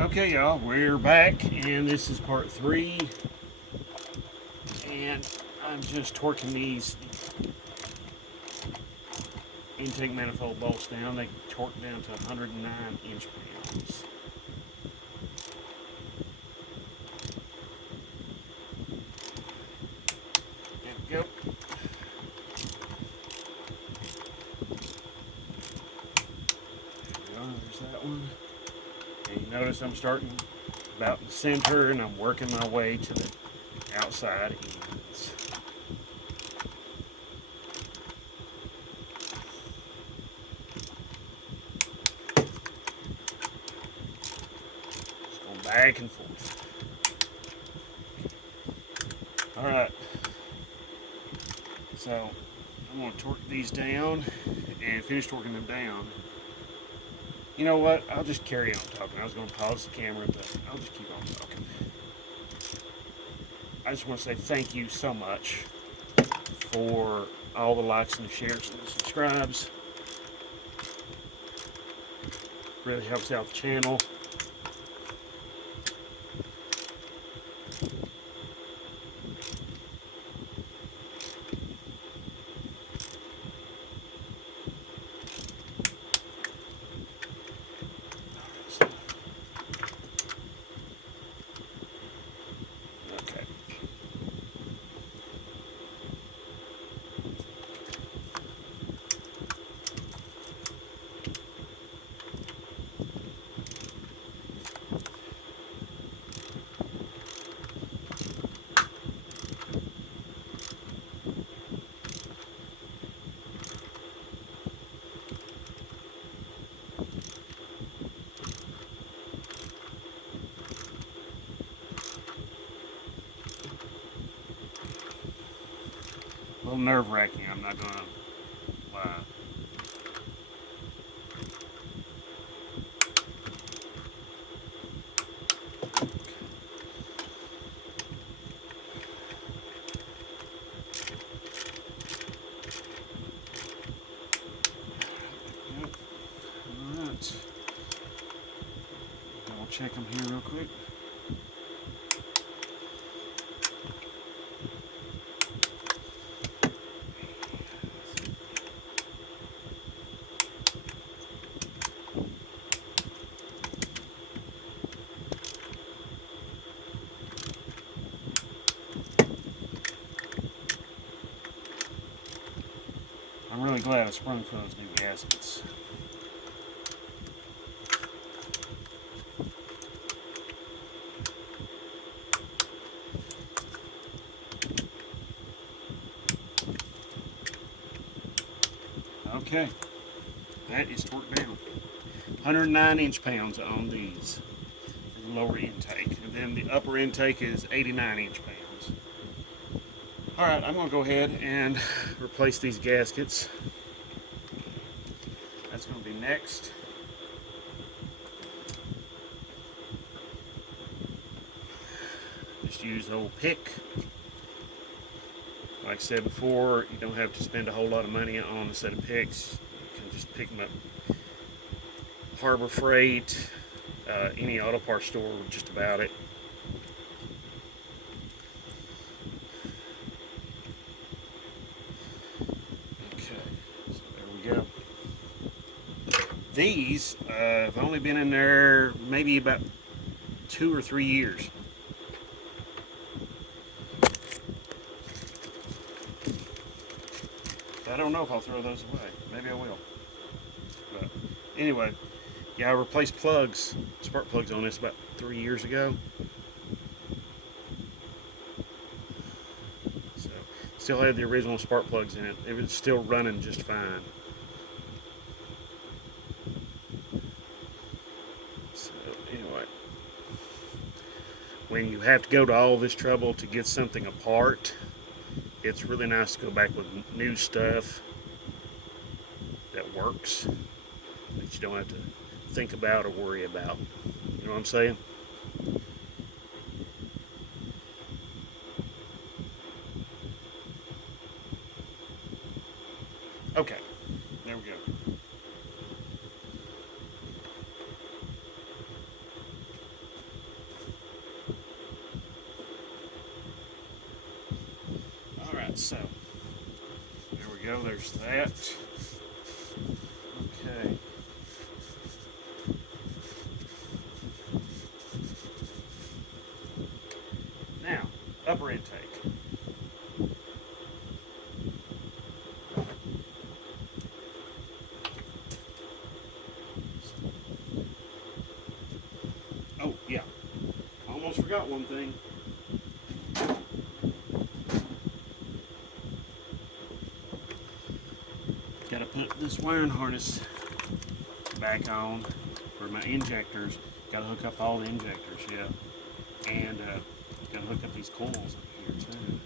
Okay, y'all, we're back, and this is part 3. And I'm just torquing these intake manifold bolts down. They torque down to 109 inch-pounds. There we go. There's that one. And you notice I'm starting about in the center, and I'm working my way to the outside ends. Just going back and forth. Alright. So I'm going to torque these down and finish torquing them down. You know what? I'll just carry on talking. I was going to pause the camera, but I'll just keep on talking. I just want to say thank you so much for all the likes and the shares and the subscribes. Really helps out the channel. Okay. A little nerve-wracking, I'm not gonna lie. Yep. Alright. Double check them here real quick. I'm really glad I sprung for those new gaskets. Okay, that is torqued down. 109 inch-pounds on these for the lower intake, and then the upper intake is 89 inch-pounds. Alright, I'm going to go ahead and replace these gaskets. That's going to be next. Just use the old pick. Like I said before, you don't have to spend a whole lot of money on a set of picks. You can just pick them up. Harbor Freight, any auto parts store, just about it. Go. These have only been in there maybe about 2 or 3 years. I don't know if I'll throw those away. Maybe I will. But anyway, yeah, I replaced plugs, spark plugs on this about 3 years ago. So still had the original spark plugs in it. It was still running just fine. Anyway, when you have to go to all this trouble to get something apart, it's really nice to go back with new stuff that works, that you don't have to think about or worry about. You know what I'm saying? Okay, there we go. so there we go, there's that. Okay. Now, upper intake. Oh, yeah. Almost forgot one thing. Got to put this wiring harness back on for my injectors. Got to hook up all the injectors, yeah. And got to hook up these coils up here too.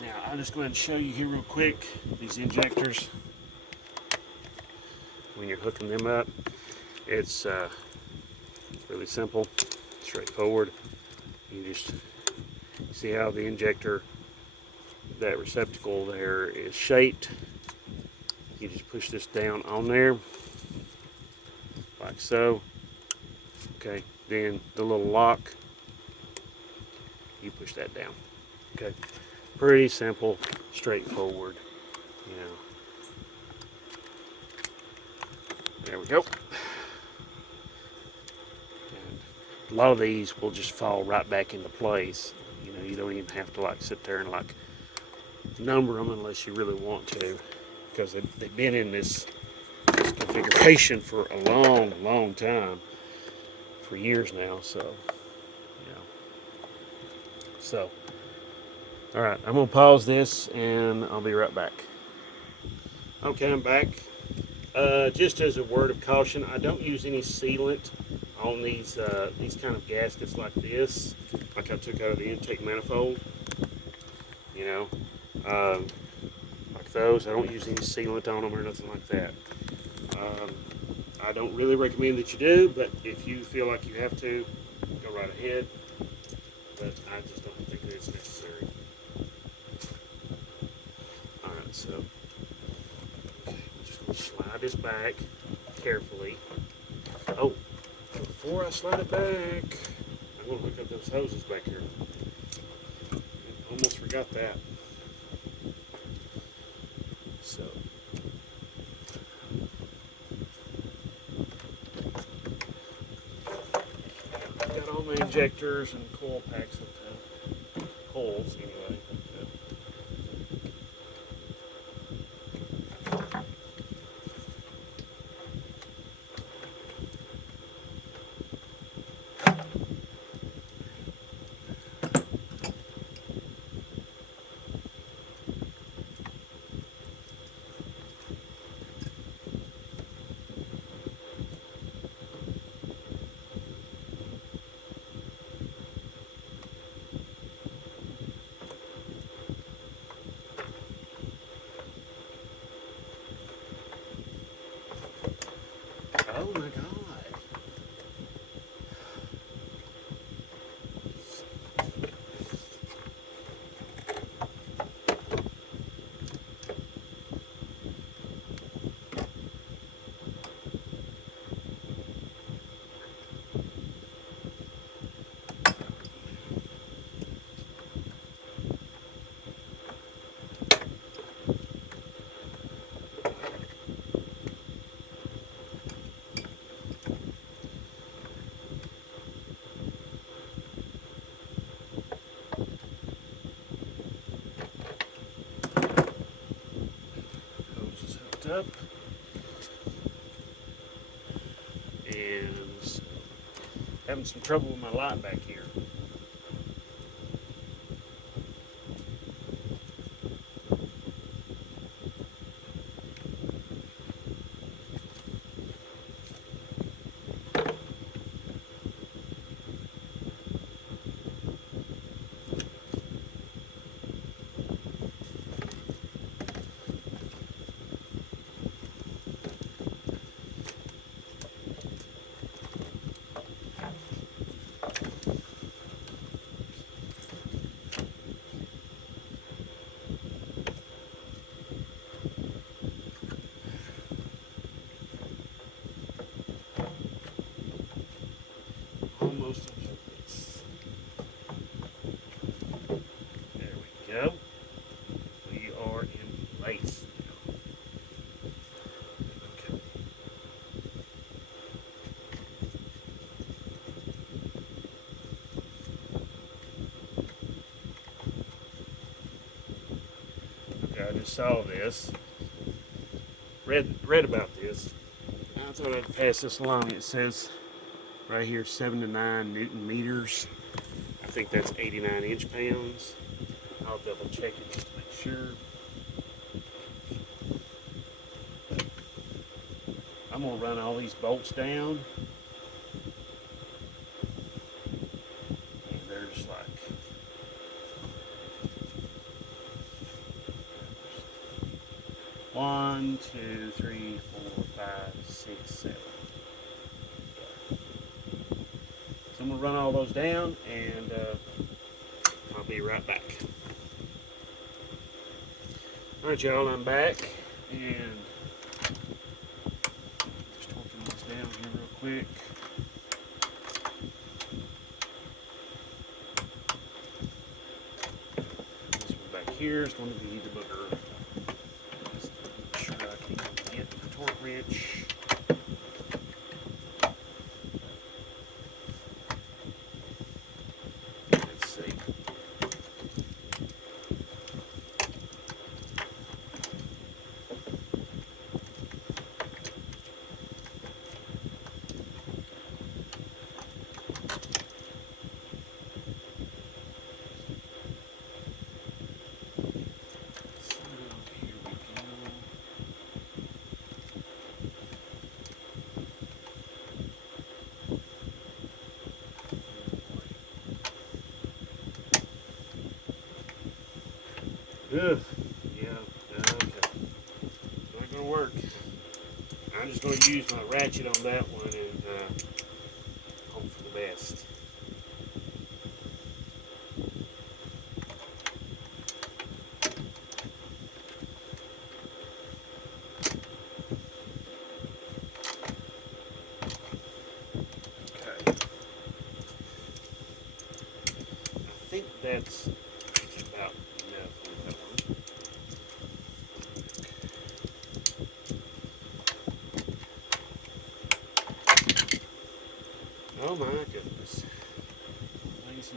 Now, I'll just go ahead and show you here real quick, these injectors. When you're hooking them up, it's really simple, straightforward. You just see how the injector, that receptacle there is shaped. You just push this down on there, like so. Okay, then the little lock, you push that down. Okay. Pretty simple, straightforward, you know. There we go. And a lot of these will just fall right back into place. You know, you don't even have to like sit there and like number them unless you really want to, because they've been in this configuration for a long time, for years now. So, you know. So. All right, I'm gonna pause this and I'll be right back. Okay, I'm back. Just as a word of caution, I don't use any sealant on these kind of gaskets like this, like I took out of the intake manifold. You know, like those. I don't use any sealant on them or nothing like that. I don't really recommend that you do, but if you feel like you have to, go right ahead. But I just don't think that it's necessary. So, okay, I'm just going to slide this back carefully. Oh, before I slide it back, I'm going to hook up those hoses back here. Almost forgot that. So, I've got all my injectors and coil packs hooked up. Coils, anyway. Oh my God. Up and having some trouble with my light back here. I just saw this, read about this. I thought I'd pass this along. It says right here 7 to 9 Newton meters. I think that's 89 inch-pounds. I'll double check it just to make sure. I'm gonna run all these bolts down. And there's like 1, 2, 3, 4, 5, 6, 7. So I'm gonna run all those down and I'll be right back. Alright y'all, I'm back and just torquing this down here real quick. This one back here is going to be the booger. Just make sure I can get the torque wrench. Let's see. Ugh, yeah, okay. Not gonna work. I'm just gonna use my ratchet on that one and hope for the best. Okay. I think that's about enough on that one. Oh my goodness. Lazy.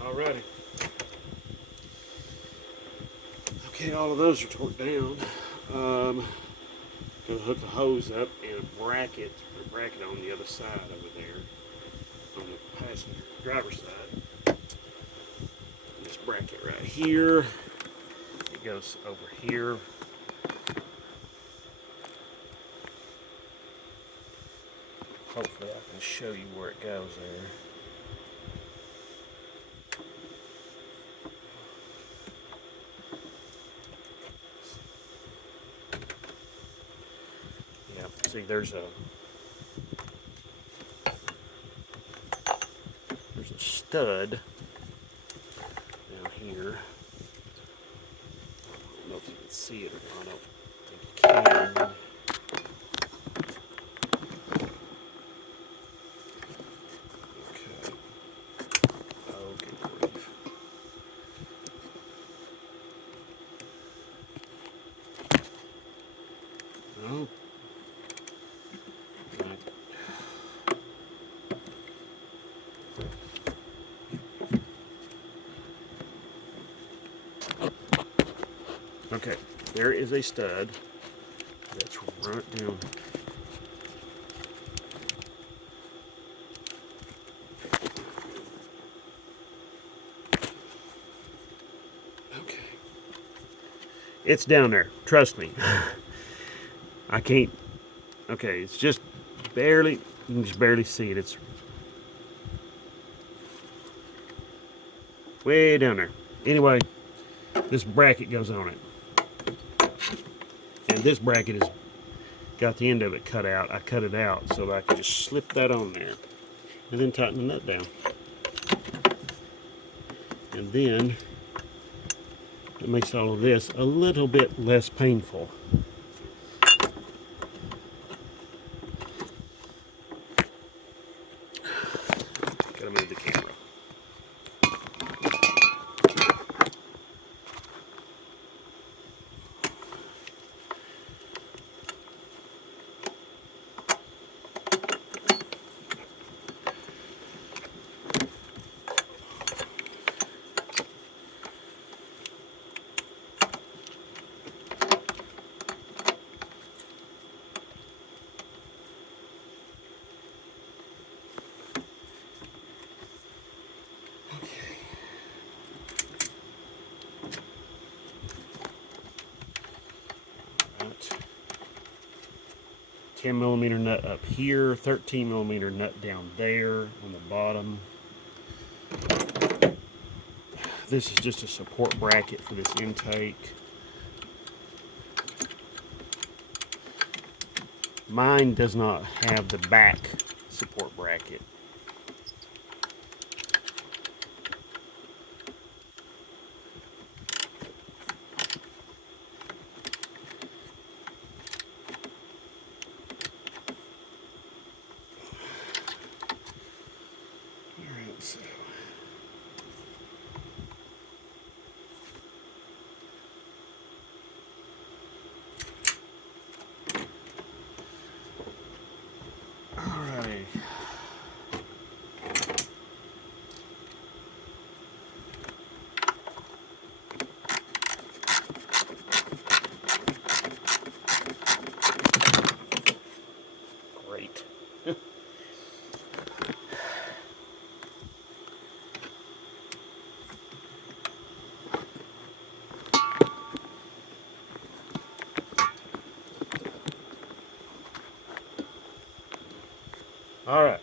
Alrighty. Okay, all of those are torqued down. Gonna hook a hose up and a bracket on the other side over there, on the passenger driver's side. This bracket right here, it goes over here. Hopefully I can show you where it goes there. See, there's a stud down here. I don't know if you can see it or not. I don't think you can. Okay. Oh, good grief. Oh. Okay, there is a stud that's right down. Okay. It's down there, trust me. I can't, okay, it's just barely, you can just barely see it. It's way down there. Anyway, this bracket goes on it. And this bracket has got the end of it cut out. I cut it out so that I can just slip that on there and then tighten the nut down. And then it makes all of this a little bit less painful. Gotta move the camera. Right. 10mm nut up here, 13mm nut down there on the bottom. This is just a support bracket for this intake. Mine does not have the back support bracket. Great. All right.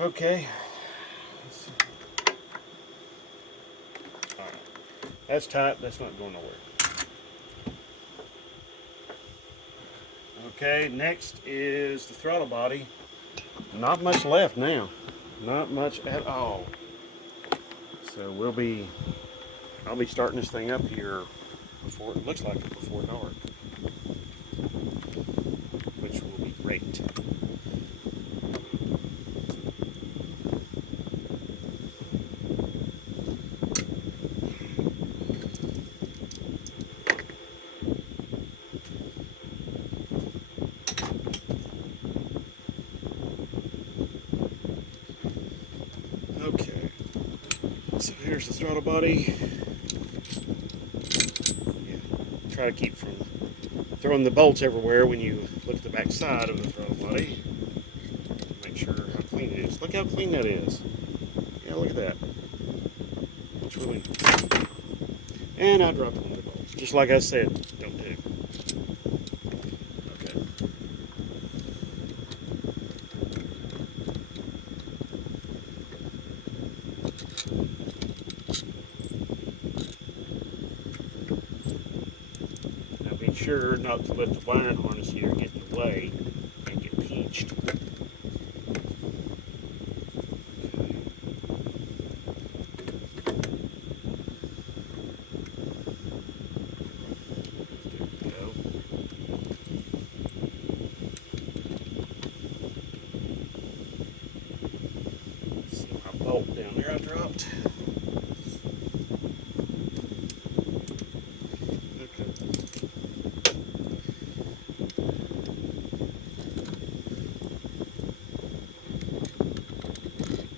Okay. All right. That's tight. That's not going nowhere. Okay, next is the throttle body. Not much left now. Not much at all. So I'll be starting this thing up here before it looks like it before dark, which will be great. Okay, so here's the throttle body. Yeah, try to keep from throwing the bolts everywhere when you look at the back side of the throttle body. Make sure how clean it is. Look how clean that is. Yeah, look at that. It's really nice. And I dropped one of the bolts, just like I said, don't do. Okay. Be sure not to let the wiring harness here get in the way and get pinched. There we go. See my bolt down there I dropped.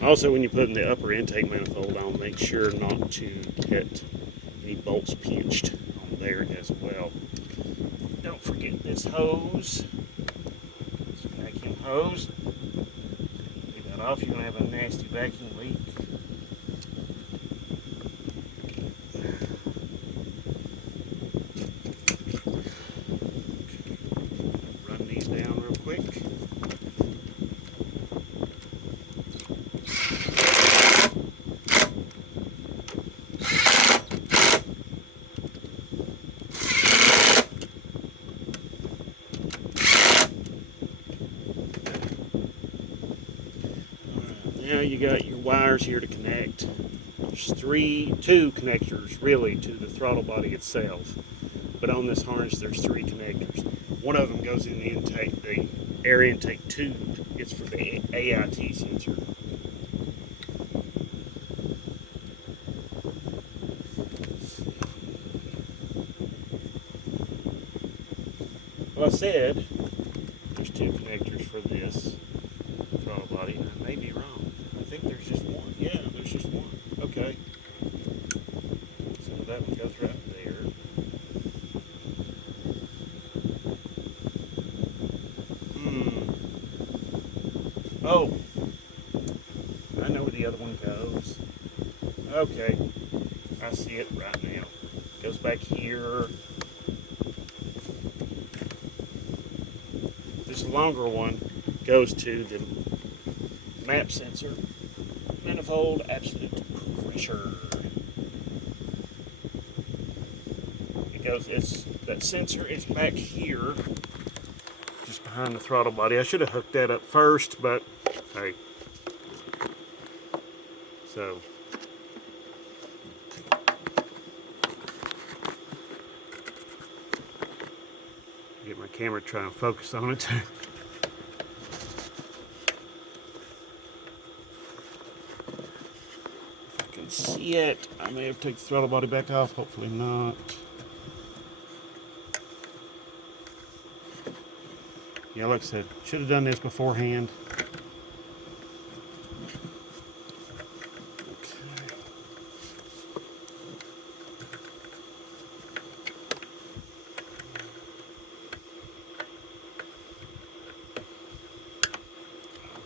Also, when you put in the upper intake manifold on, make sure not to get any bolts pinched on there as well. Don't forget this hose, this vacuum hose. Leave that off, you're going to have a nasty vacuum leak. Run these down real quick. Now you got your wires here to connect. There's two connectors really to the throttle body itself, but on this harness there's 3 connectors. One of them goes in the intake, the air intake tube. It's for the AIT sensor. Well, I said there's 2 connectors for this throttle body. I may be wrong. I think there's just one. Yeah, there's just one. Okay. So that one goes right there. Oh, I know where the other one goes. Okay, I see it right now. Goes back here. This longer one goes to the map sensor, manifold, absolute pressure. It goes. That sensor is back here, just behind the throttle body. I should have hooked that up first, but hey. So get my camera trying to focus on it. If I can see it, I may have to take the throttle body back off. Hopefully not. Yeah, like I said, should have done this beforehand.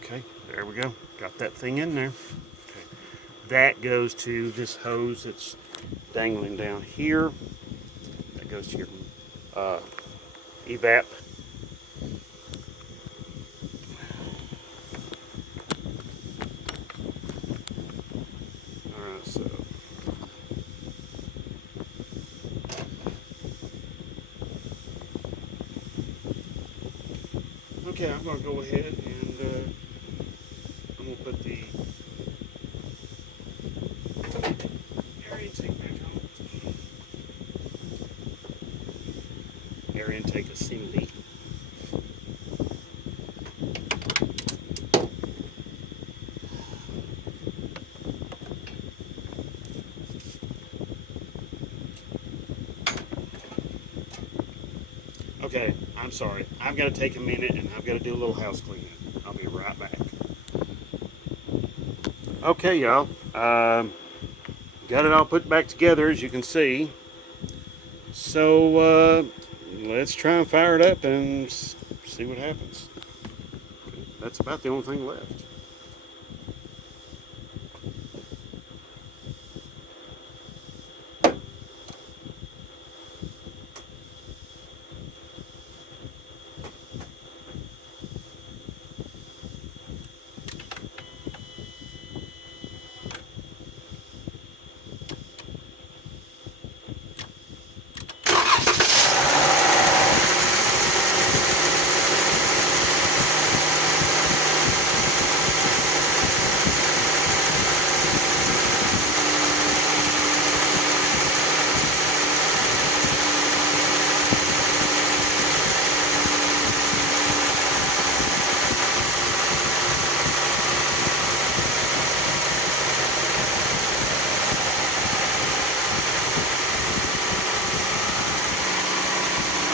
Okay, there we go. Got that thing in there. Okay. That goes to this hose that's dangling down here. That goes to your evap. Alright, so okay, I'm going to go ahead and I'm going to put the air intake back on. Air intake assembly. Okay, I'm sorry. I've got to take a minute and I've got to do a little house cleaning. I'll be right back. Okay, y'all. Got it all put back together, as you can see. So let's try and fire it up and see what happens. That's about the only thing left.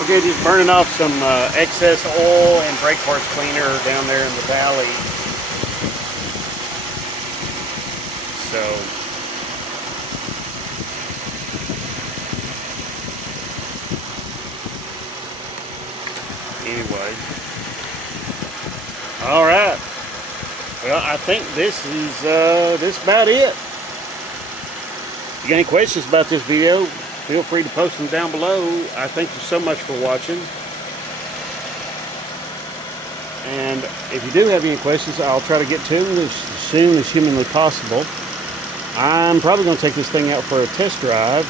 Okay, just burning off some excess oil and brake parts cleaner down there in the valley. So, anyway. All right. Well, I think this is about it. If you got any questions about this video, feel free to post them down below. I thank you so much for watching. And if you do have any questions, I'll try to get to them as soon as humanly possible. I'm probably going to take this thing out for a test drive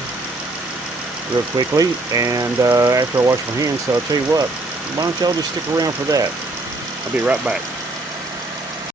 real quickly, and after I wash my hands. So I'll tell you what, why don't y'all just stick around for that. I'll be right back.